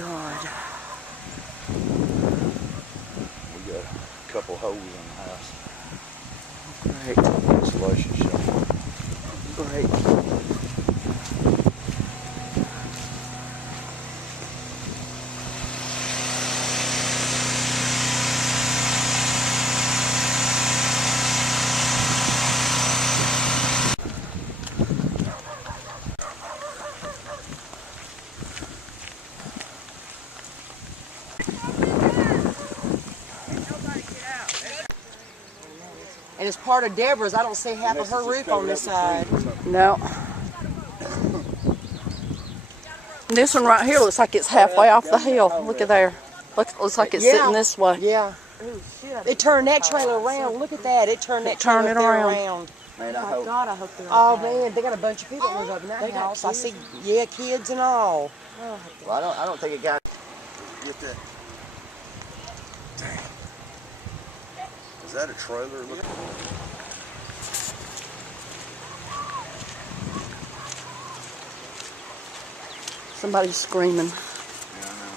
God. We got a couple holes in the house. Great. Insulation showing. Great. And it's part of Deborah's. I don't see half of her roof on this side. No. This one right here looks like it's halfway off the hill. Look at there. Looks like it's sitting this way. Yeah. It turned that trailer around. Look at that. It turned that trailer around. Man, Oh my God, I hope they're okay. Oh man, they got a bunch of people that live up in that house. I see, yeah, kids and all. Well, I don't think it got. Get that. Dang. Is that a trailer? Look. Somebody's screaming. Yeah, I know.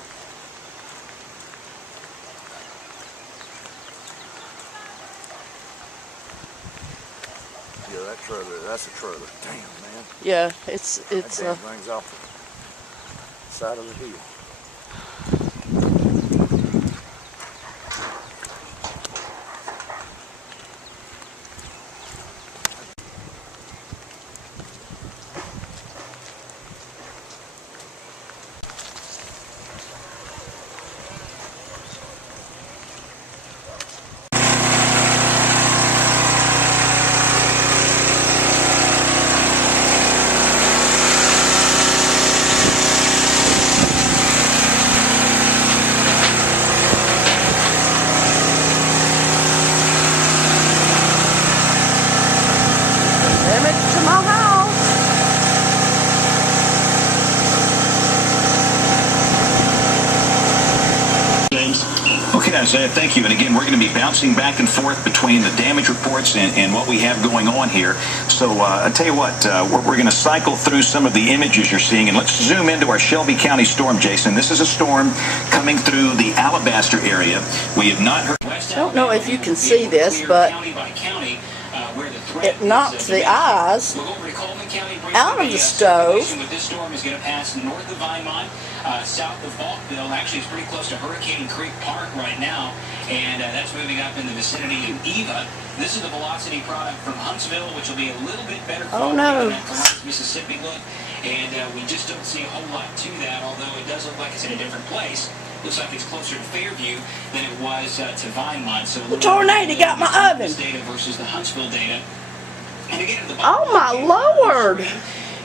Yeah, that trailer. That's a trailer. Damn, man. Yeah, it's that damn thing's off the side of the hill. Damage to my house. Okay, Isaiah, thank you. And again, we're going to be bouncing back and forth between the damage reports and what we have going on here. So I'll tell you what, we're going to cycle through some of the images you're seeing, and let's zoom into our Shelby County storm, Jason. This is a storm coming through the Alabaster area. We have not heard... I don't know if you can see this, but it knocked the eyes out of the stove. This storm is going to pass north of Vinemont, south of Falkville. Actually, it's pretty close to Hurricane Creek Park right now, and that's moving up in the vicinity of Eva. This is the velocity product from Huntsville, which will be a little bit better Oh no! Columbus, Mississippi look, and we just don't see a whole lot to that. Although it does look like it's in a different place. Looks like it's closer to Fairview than it was to Vinemont. So the tornado got my oven. Data versus the Huntsville data. And again, the Oh my Lord!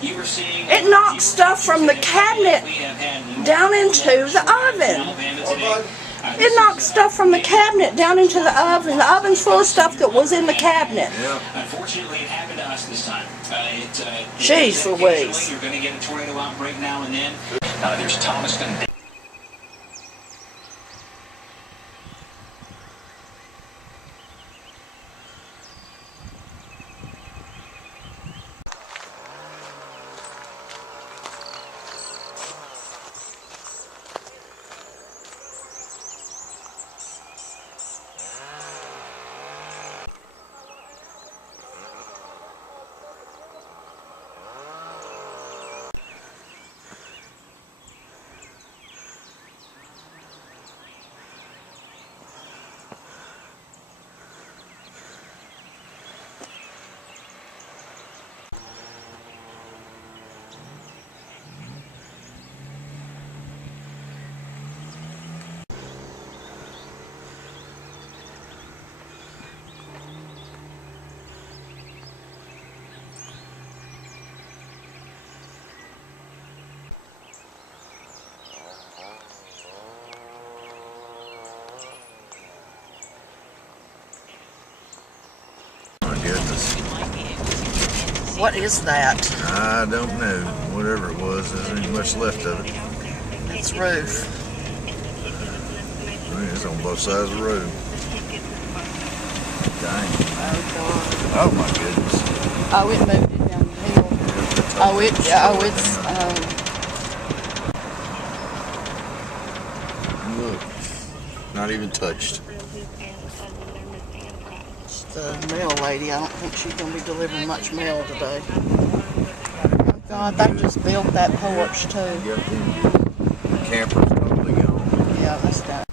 It knocked stuff from the cabinet down into the oven. It knocked stuff from the cabinet down into the oven. The oven's full of stuff that was in the cabinet. Unfortunately, it happened to us this time. Jeez Louise. You're going to get a tornado outbreak now and then. There's Thomaston. What is that? I don't know. Whatever it was, there ain't much left of it. It's roof. I mean, it's on both sides of the road. Dang. Oh God. Oh my goodness. Oh, it moved it down the hill. Oh, it's. Not even touched. It's the mail lady. I don't think she's going to be delivering much mail today. Oh God, they just built that porch too. Campers totally gone. Yeah, that's got